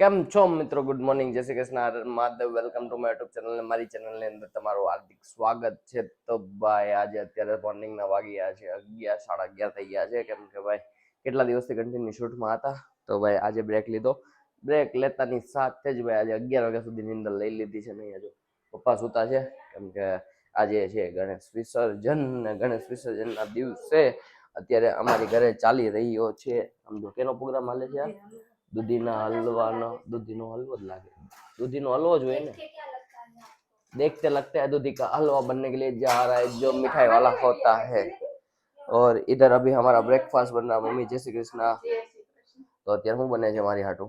કેમ છો મિત્રો? ગુડ મોર્નિંગ, જય Shri Krishna, Mahadev. Welcome to my YouTube channel. મારી ચેનલની અંદર તમારું હાર્દિક સ્વાગત છે. તો ભાઈ આજે અત્યારે મોર્નિંગના વાગી ગયા છે 11, 11:30 થઈ ગયા છે. કેમ કે ભાઈ કેટલા દિવસથી કન્ટિન્યુ શૂટમાં હતા, તો ભાઈ આજે બ્રેક લીધો. બ્રેક લેતાની સાથે જ ભાઈ આજે 11 વાગ્યા સુધીની અંદર લઈ લીધી છે. નહીં હજુ પપ્પા સુતા છે, કેમ કે આજે છે ગણેશ વિસર્જન. ગણેશ વિસર્જનના દિવસે અત્યારે અમારી ઘરે ચાલી રહ્યો છે, સમજો કેનો પ્રોગ્રામ હાલે છે? દૂધીના હલવાનો. दूधी हलवा જ લાગે, दूधी हलवा जो है ना, देखते लगता है दूधी का हलवा बनने के लिए जा रहा है, जो मिठाई वाला होता है. और इधर अभी हमारा ब्रेकफास्ट बन रहा. मम्मी जय श्री कृष्णा. तो અત્યારે શું બને છે મારી હાટુ?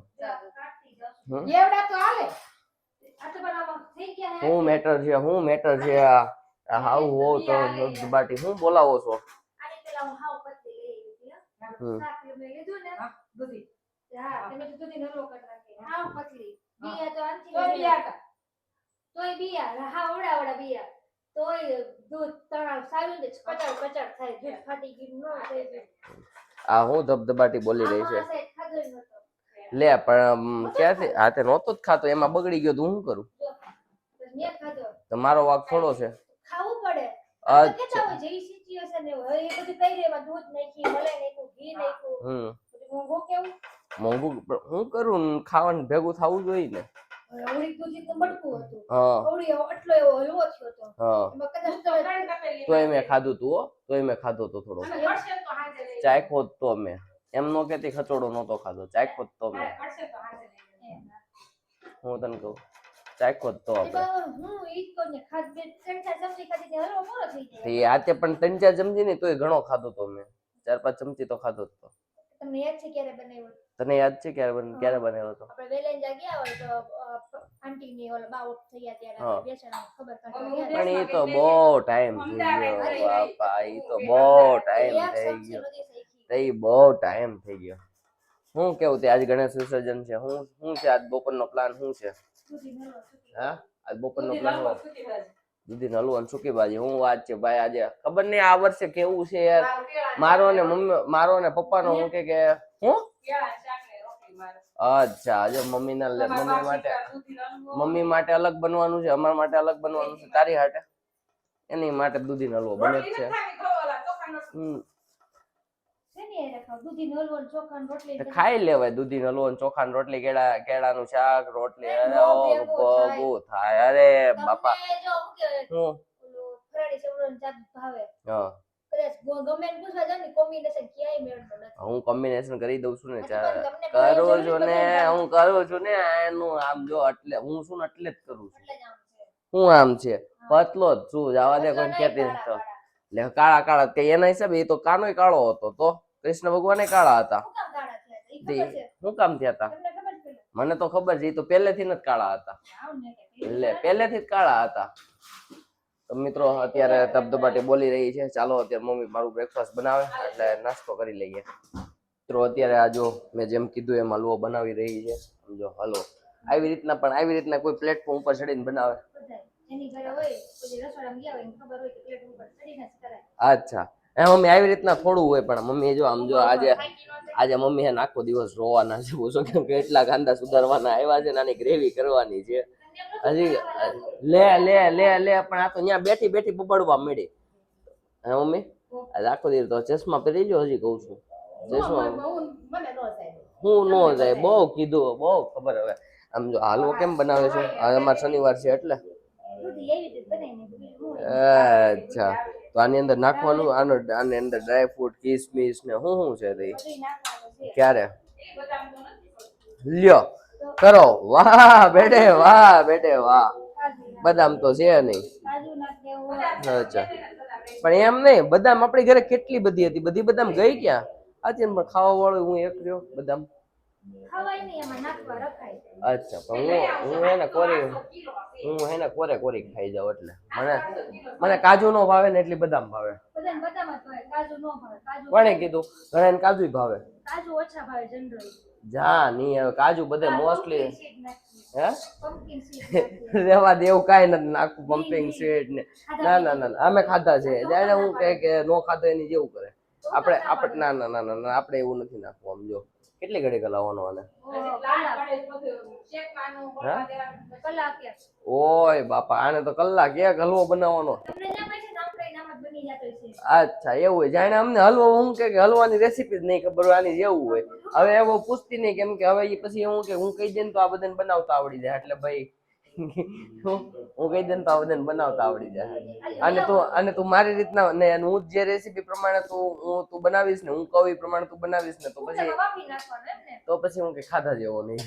હું મેટર છે હાઉ હો તો બાટી હું બોલાવો છો? તમે તો દૂધી નલો કર રાખે હાવ પતલી બીયા તો આંથી તોય બીયા હા ઓડા બીયા તોય દૂધ તણાવ સારું ને કચાડ થાય, દૂધ ફાટી ગયું ન થાય. આ હું ધબધબાટી બોલી રહી છે લે, પણ ક્યાંથી? હા તે નહોતો જ ખાતો, એમાં બગડી ગયો તો હું કરું? મેં ખાધો તો મારો વાંક થોડો છે. ખાવું પડે. અચ્છા જેવી સિચ્યુએશન એ હોય એ બધું કઈ રેમાં દૂધ નાખી મલાઈ નાખ્યું ઘી નાખ્યું. મોંઘું કેવું મોંઘું હું કરું? ખાવાનું ભેગું થવું જોઈએ ને. તોય મેં ખાધું તું, તોય મેં ખાધો તો થોડો ચાખ્યો તો મેં. એમ નો કેતી ખચોડો નતો ખાધો, ચાખ્યો તો મેં. હું તને કહું ચાખ્યો તો આતે પણ 3-4 ચમચી ને તોય ઘણો ખાધો તો મેં. 4-5 ચમચી તો ખાધો જ તો. તમને યાદ છે ક્યારે બનાવ્યો? તને યાદ છે ક્યારે બનાવ્યો તો? આપણે વેલેન્જા ગયા હોય તો આંટી ની ઓલા બાવ થયા ત્યારે બેસણ ખબર કાઢી. પણ એ તો બહુ ટાઈમ થઈ ગયો બાપા, એ તો બહુ ટાઈમ થઈ ગયો. તે બહુ ટાઈમ થઈ ગયો. હું કેવું તે આજ ગણેશ વિસર્જન છે, હું છે આજ બપોરનો પ્લાન શું છે? હા આજ બપોરનો પ્લાન દૂધી હલવો અને સૂકી ભાજી. હું વાત છે ભાઈ આજે ખબર નહીં આ વર્ષે કેવું છે યાર. મારો ને પપ્પાનો હું કે હું અચ્છા જો મમ્મી માટે અલગ બનવાનું છે, અમારા માટે અલગ બનવાનું છે. તારી હાટે એની માટે દૂધી હલવો બને જ છે. ખાઈ લેવાય દૂધી હલવો ચોખા રોટલી, કેળાનું શાક, રોટલી. બહુ થાય. અરે બાપા હું કોમ્બિનેશન કરી દઉં છું ને, કરું છું ને એનું આમ જો એટલે હું શું એટલે જ કરું છું. હું આમ છે પતલો જ છું, જવા દે કોઈ કેતી તો. એટલે કાળા તે એના હિસાબે એ તો કાનોય કાળો હતો, તો કૃષ્ણ ભગવાન કાળા હતા. શું કામ થયા હતા મને તો ખબર છે, એ તો પહેલેથી જ કાળા હતા. એટલે પહેલેથી જ કાળા હતા. તો મિત્રો અત્યારે ધબધબાટી બોલી રહી છે. ચાલો અત્યારે મમ્મી મારું બ્રેકફાસ્ટ બનાવે એટલે નાસ્તો કરી લઈએ. મિત્રો અત્યારે આ જો મેં જેમ કીધું એમ હલવો બનાવી રહી છે. સમજો હલવો આવી રીતના કોઈ પ્લેટફોર્મ ઉપર ચડીને બનાવે. અચ્છા એ મમ્મી આવી રીતના થોડું હોય, પણ મમ્મી જો આમ જો આજે મમ્મી હે આખો દિવસ રોવાના છે. પૂછો કેમ કે એટલા કાંદા સુધારવાના આવ્યા છે, નાની ગ્રેવી કરવાની છે હજી. લે પણ આ તો ત્યાં બેઠી બબડવા મળી. હે મમ્મી આજે આખો દિવસ તો ચશ્મા પહેરી જો. હજી કઉ છું ચશ્મા હું નો જાય. બહુ કીધું, બહુ ખબર. હવે આમ જો હાલવો કેમ બનાવે છે, અમારે શનિવાર છે એટલે. અચ્છા તો આની અંદર નાખવાનું, આની અંદર ડ્રાયફ્રૂટ, કિસમિસ ને શું છે તે ક્યારે લ્યો કરો. વાહ બેટે વાહ. બદામ તો છે નહીં. અચ્છા પણ એમ નહીં, બદામ આપણી ઘરે કેટલી બધી હતી, બધી બદામ ગઈ ક્યાં? આજે ખાવા વાળો હું એક રહ્યો બદામ. અચ્છા પણ હું હે ને કોરી ખાઈ જાઉં એટલે મને કાજુ નો ભાવે ને એટલી બદામ ભાવે. કોણે કીધું? ઘણા કાજુ ભાવે. જા નહીં હવે કાજુ બધે મોસ્ટલી હે રેવા દે, એવું કાઈ નથી નાખું. પમ્પિંગ સીડ ને ના અમે ખાધા છે. ત્યારે હું કે નો ખાધો એની જેવું કરે. આપણે ના આપણે એવું નથી નાખવું. આમ જો કેટલી ઘડી હલાવવાનો આને? હા? ઓય બાપા, આને તો કલાક એક હલવો બનાવવાનો. અચ્છા એવું હોય. જાણે અમને હલવો હું કે હલવાની રેસીપી જ નહીં ખબર હોય આની જેવું હોય. હવે એવો પૂછતી નહીં, કેમ કે હવે પછી હું કે હું કહી દે તો આ બધાને બનાવતા આવડી જાય. એટલે ભાઈ હું કહી દે તો આ બધાને બનાવતા આવડી જાય. અને તું મારી રીતના ને હું જે રેસીપી પ્રમાણે તું બનાવીશ ને, હું કહું એ પ્રમાણે તું બનાવીશ ને, તો પછી હું કે ખાધા જેવો નહીં.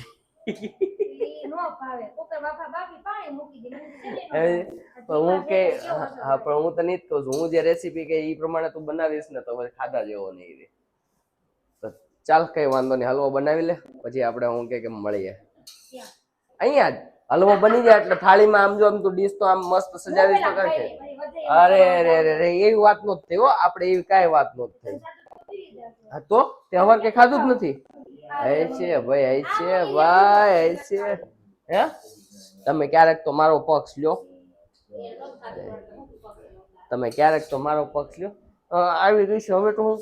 હું કે હા, પણ હું તને જ કહું છું, હું જે રેસીપી કે એ પ્રમાણે તું બનાવીશ ને, તો પછી ખાધા જેવો નહીં રે. તો ચાલ કઈ વાંધો નહીં, હલવો બનાવી લે, પછી આપણે હું કે મળીએ અહીંયા જ. હલવો બની જાય એટલે થાળીમાં આમ જો આમ તું ડીશ તો આમ મસ્ત સજાવીશ તો કરશે. અરે રે રે રે, એવી વાત નો થઈ હો, આપણે એવી કાંઈ વાત નો થઈ. હા તો તે હવાર કે ખાધું જ નથી. છે ભાઈ, છે ભાઈ, છે. હે તમે ક્યારેક તો મારો પક્ષ લ્યો, તમે ક્યારેક તો મારો પક્ષ લ્યો. આવી ગઈ છે હવે તો હું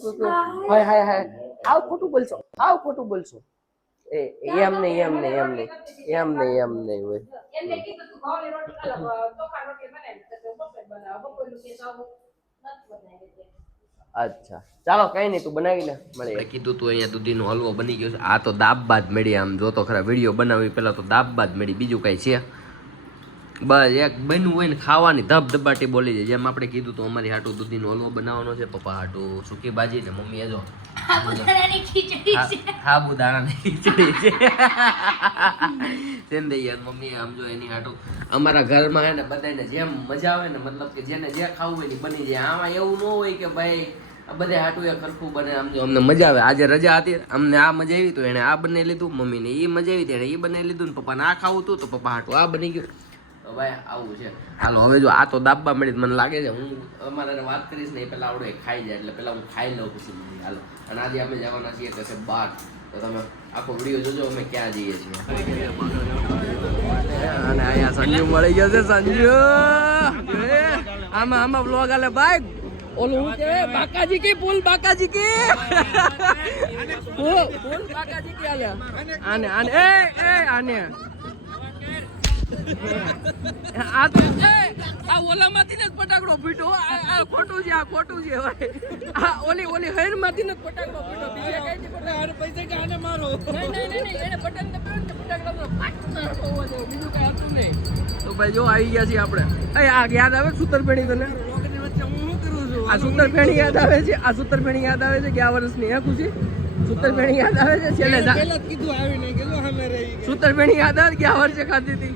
હાય હાય હાય, આવ ખોટું બોલશો, આવ ખોટું બોલશો. એમ નહીં, એમ નહીં, એમ નહીં, એમ નહીં, એમ નહીં હોય. અચ્છા ચાલો કઈ નહીં, તું બનાવી લે, મળીએ. કીધું તું અહીંયા દૂધીનો હલવો બની ગયો છે. આ તો દાબબાદ મળી, આમ જો તો ખરા વિડીયો બનાવી પેલા તો દાબબાદ મળી, બીજું કઈ છે બસ એક બન્યું હોય ને ખાવાની ધબધબાટી બોલી જાય. જેમ આપણે કીધું તો અમારી હાટું દૂધીનો હલવો બનાવવાનો છે, પપ્પા હાટું સૂકી ભાજી ને મમ્મીએ જો સાબુદાણાની ખીચડી છે. તેમ યાર મમ્મી આમ જો એની હાટું અમારા ઘરમાં હે ને બધાને જેમ મજા આવે ને, મતલબ કે જેને જે ખાવું હોય ને બની જાય. આમાં એવું ન હોય કે ભાઈ બધા હાટું એ ખરખું બને. આમ જો અમને મજા આવે. આજે રજા હતી, અમને આ મજા આવી તો એને આ બનાવી લીધું, મમ્મીને એ મજા આવી એને એ બનાવી લીધું, ને પપ્પાને આ ખાવું હતું તો પપ્પા હાટું આ બની ગયું. ભાઈ આવું છે. હાલો હવે જો આ તો દાબવા મળી, મને લાગે છે હું અમારે વાત કરીશ ને એ પેલા આવડે ખાઈ જાય, એટલે પેલા હું ખાઈ લઉં પછી મમ્મી. હાલો, અને આજે અમે જવાના છીએ કશે બહાર, તો તમે આખો વિડીયો જોજો અમે ક્યાં જઈએ છીએ. અને અહીંયા સંજુ મળી ગયો છે. સંજુ આમાં બ્લોગ આલે ભાઈ. ઓલું હું કે બાકાજી કી પુલ, બાકાજી કી પુલ બાકાજી કી આલે. આને આને આને આ તો આ ઓલામાંથી ને ફટાકડો ફૂટ્યો. આ ખોટું છે, આ ખોટું છે. આ ઓલી હેર માંથી ને ફટાકડો ફૂટ્યો. બીજે કઈ ફટાકડો પૈસા કે આને મારો. નહીં એને બટન દબાવ્યો ને ફટાકડો હોવો જોઈએ, બીજું કઈ હતું નહીં. તો ભાઈ જો આવી ગયા છીએ આપણે. આ યાદ આવે સૂતરફેણી તને? આ સૂતરફેણી યાદ આવે છે, આ સૂતરફેણી યાદ આવે છે. ગયા વર્ષની હે ખુશી સૂતરફેણી યાદ આવે છે. છેલ્લે કીધું આવી નહીં કીધું અમે રહી સૂતરફેણી યાદ આવે ગયા વર્ષે ખાધી હતી.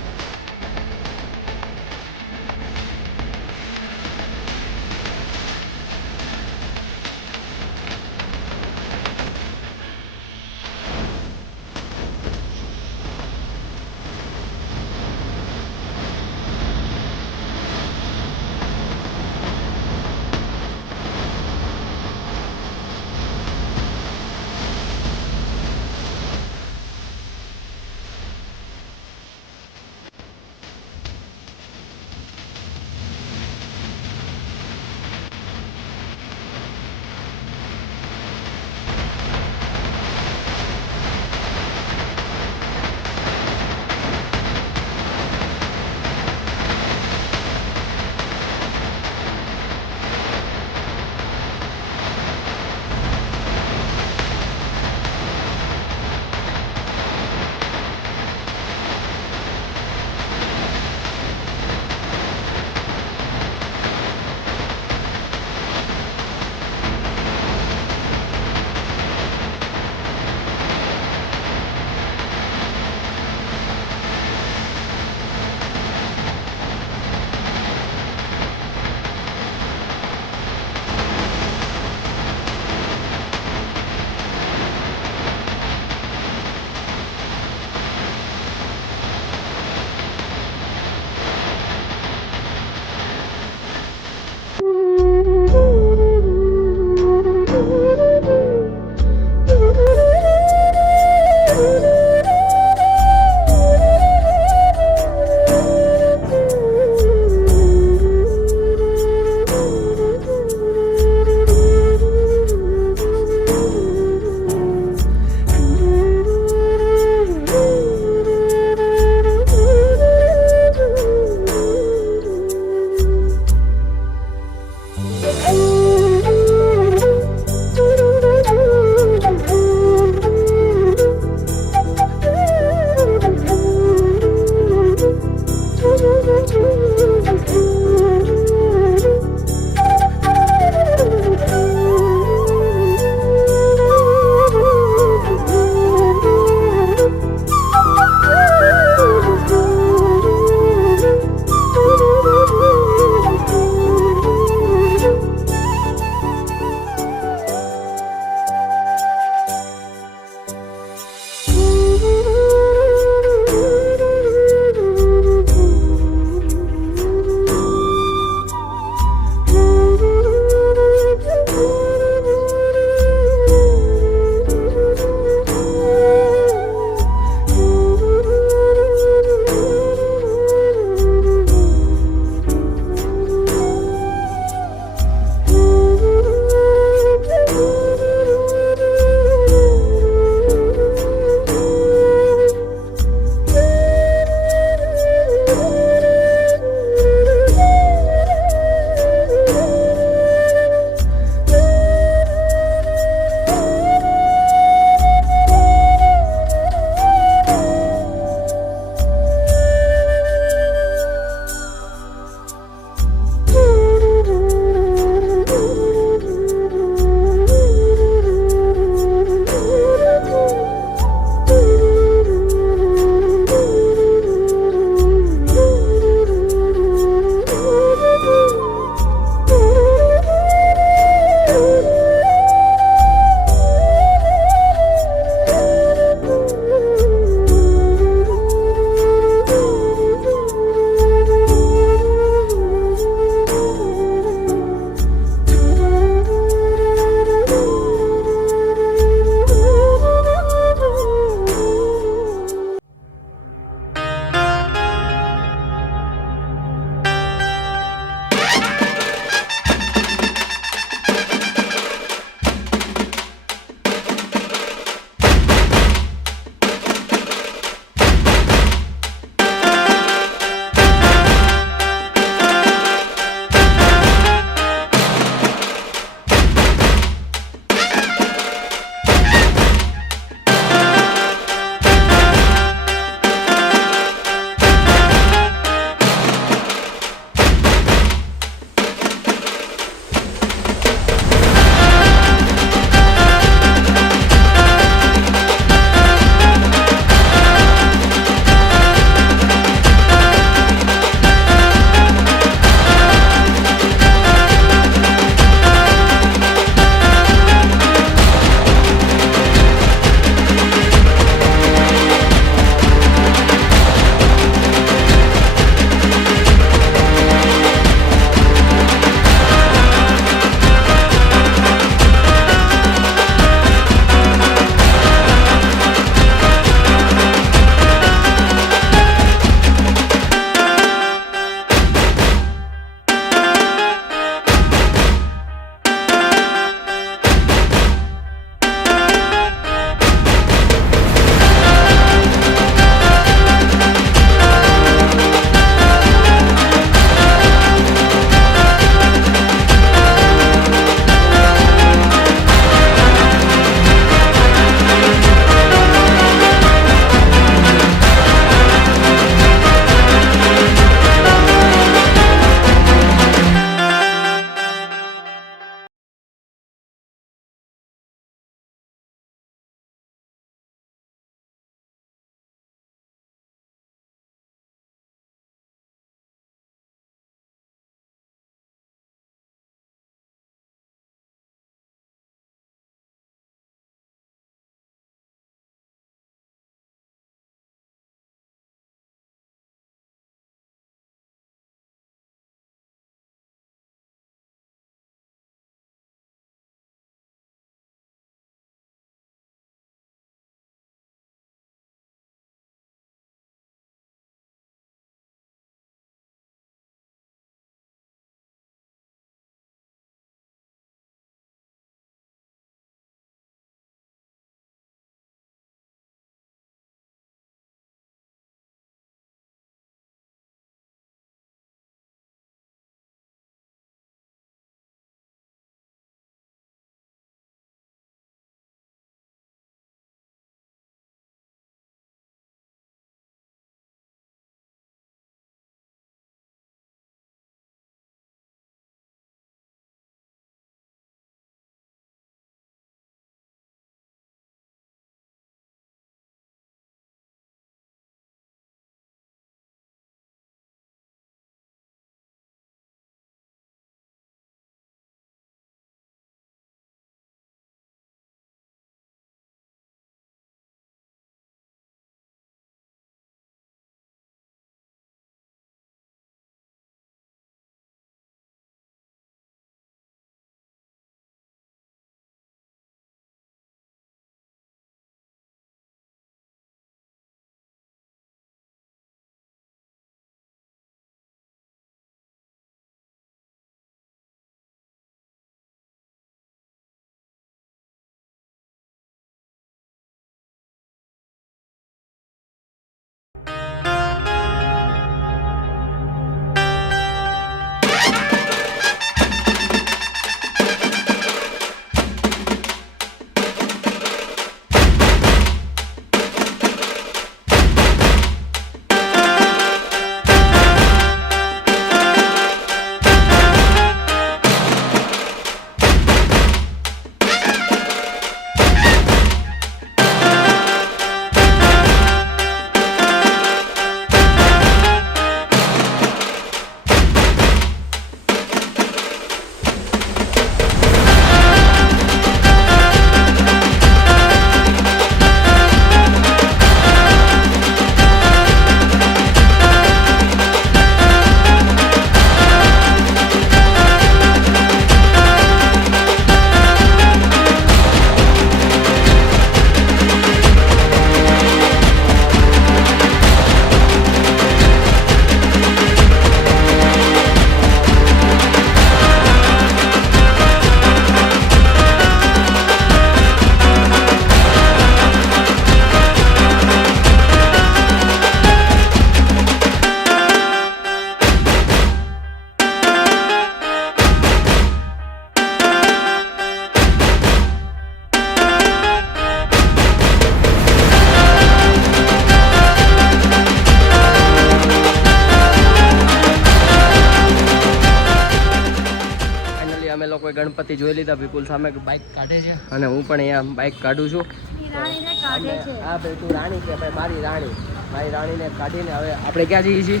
અમે લોકોએ ગણપતિ જોઈ લીધા. વિપુલ સામે બાઇક કાઢે છે અને હું પણ અહીંયા બાઇક કાઢું છું. હા ભાઈ તું રાણી છે ભાઈ, મારી રાણીને કાઢીને હવે આપણે ક્યાં જઈએ છીએ?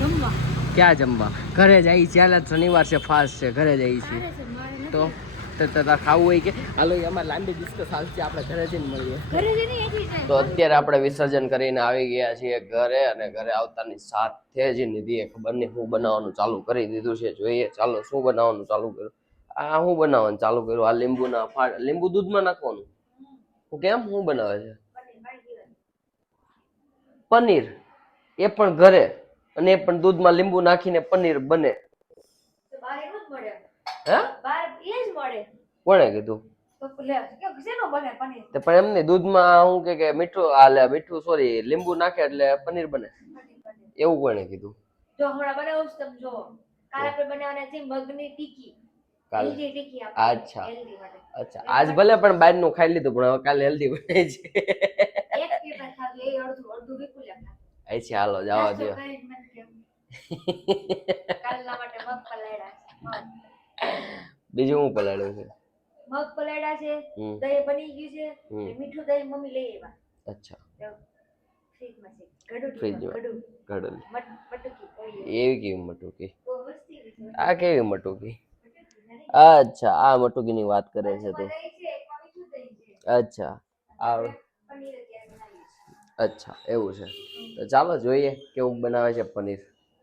જમવા. ક્યાં જમવા? ઘરે જઈએ છીએ. હાલ શનિવાર છે, ફાસ્ટ છે, ઘરે જઈએ છીએ. તો ખાવું હોય કે હાલો અમારે લાંબી ડિસ્કસ હાલશે, આપણે ઘરે જઈને મળીએ. તો અત્યારે આપણે વિસર્જન કરીને આવી ગયા છીએ ઘરે, અને ઘરે આવતાની સાથે જ નિધિએ ખબર નહીં હું બનાવવાનું ચાલુ કરી દીધું છે. જોઈએ ચાલો શું બનાવવાનું ચાલુ કર્યું. આ હું બનાવવાનું ચાલુ કર્યું. આ લીંબુ દૂધમાં નાખવાનું. હું કેમ હું બનાવે છે? પનીર, એ પણ ઘરે, અને એ પણ દૂધમાં લીંબુ નાખીને પનીર બને. હે? કોણે કીધું? પણ એમ નહીં, દૂધમાં હું કે મીઠું સોરી લીંબુ નાખે એટલે પનીર બને, એવું કોણે કીધું? જો હમણાં બનાવું છું તમે જો. કાલે આપણે બનાવવાના છે મગની ટીકી. હેલ્ધી ટીકી આપણે. અચ્છા હેલ્ધી માટે. અચ્છા, આજ ભલે પણ બહારનું ખાઈ લીધું, પણ હવે કાલે હેલ્ધી બને છે. એક પીપા ખાધું એ અડધું વિપુલ્યા ખાધું. અચ્છા હાલો જવા દો. કાલના માટે મગ પલાળ્યા છે. બીજું હું પલાળ્યું છે? મગ પલાળ્યા છે, દહીં બની ગયું છે, મીઠું દહીં મમ્મી લઈ આવ્યા. અચ્છા ફ્રીજમાં છે. ઘડું મટકી એવી કેવી મટુકી? આ કેવી મટુકી? અચ્છા આ મટુકીની વાત કરે છે તું. અચ્છા આ અચ્છા એવું છે. તો ચાલો જોઈએ કેવું બનાવે છે પનીર.